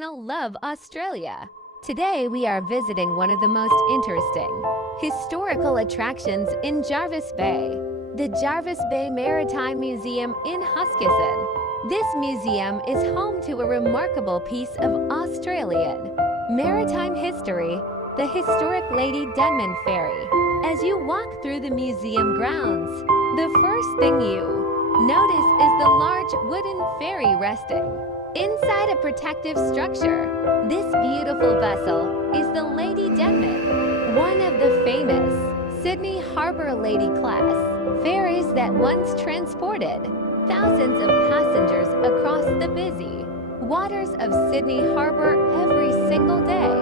Love Australia. Today we are visiting one of the most interesting historical attractions in Jervis Bay, the Jervis Bay Maritime Museum in Huskisson. This museum is home to a remarkable piece of Australian maritime history, the historic Lady Denman Ferry. As you walk through the museum grounds, the first thing you notice is the large wooden ferry resting inside a protective structure. This beautiful vessel is the Lady Denman, one of the famous Sydney Harbour Lady class ferries that once transported thousands of passengers across the busy waters of Sydney Harbour every single day.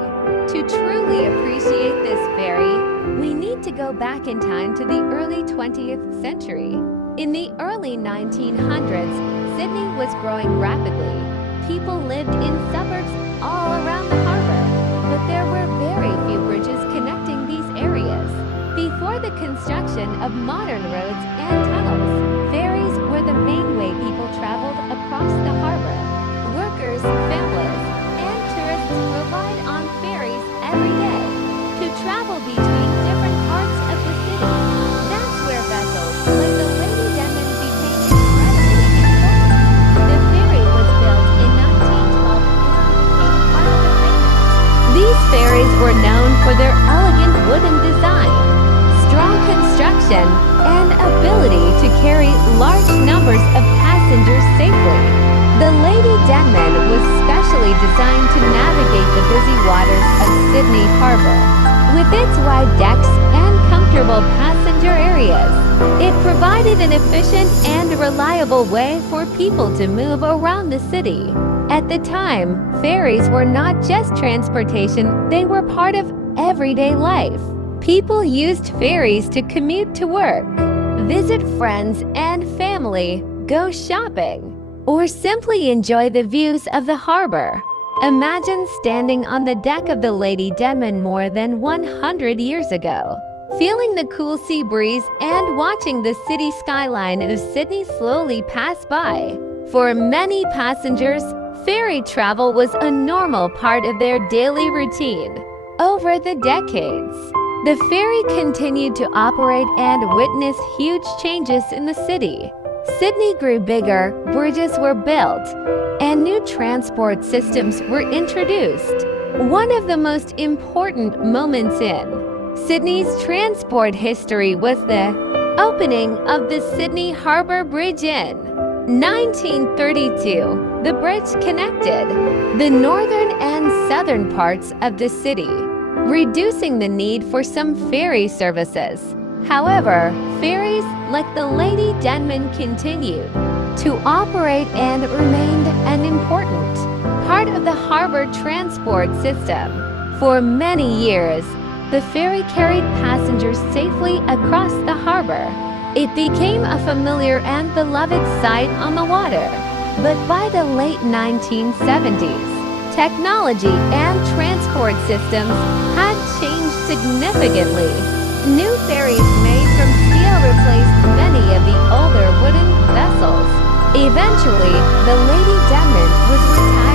To truly appreciate this ferry, we need to go back in time to the early 20th century. In the early 1900s, Sydney was growing rapidly. People lived in suburbs all around the harbor, but there were very few bridges connecting these areas. Before the construction of modern roads and tunnels, ferries were the main way people traveled across the harbor. Workers, families, and tourists relied on ferries every day to travel between different parts of the city. That's where vessels like the Lady Denman became incredibly important. The ferry was built in 1912 and became part of the famous. These ferries were known for their elegant wooden design, strong construction, and ability to carry large numbers of passengers safely. The Lady Denman was specially designed to navigate the busy waters of Sydney Harbour. With its wide decks and comfortable passenger areas, it provided an efficient and reliable way for people to move around the city. At the time, ferries were not just transportation, they were part of everyday life. People used ferries to commute to work, visit friends and family, go shopping, or simply enjoy the views of the harbor. Imagine standing on the deck of the Lady Denman more than 100 years ago, feeling the cool sea breeze and watching the city skyline of Sydney slowly pass by. For many passengers, ferry travel was a normal part of their daily routine. Over the decades, the ferry continued to operate and witness huge changes in the city. Sydney grew bigger, bridges were built, and new transport systems were introduced. One of the most important moments in Sydney's transport history was the opening of the Sydney Harbour Bridge in 1932. The bridge connected the northern and southern parts of the city, reducing the need for some ferry services. However, ferries like the Lady Denman continued to operate and remained an important part of the harbor transport system. For many years, the ferry carried passengers safely across the harbor. It became a familiar and beloved sight on the water. But by the late 1970s, technology and transport systems had changed significantantly. New ferries made from steel replaced many of the older wooden vessels. Eventually, the Lady Denman was retired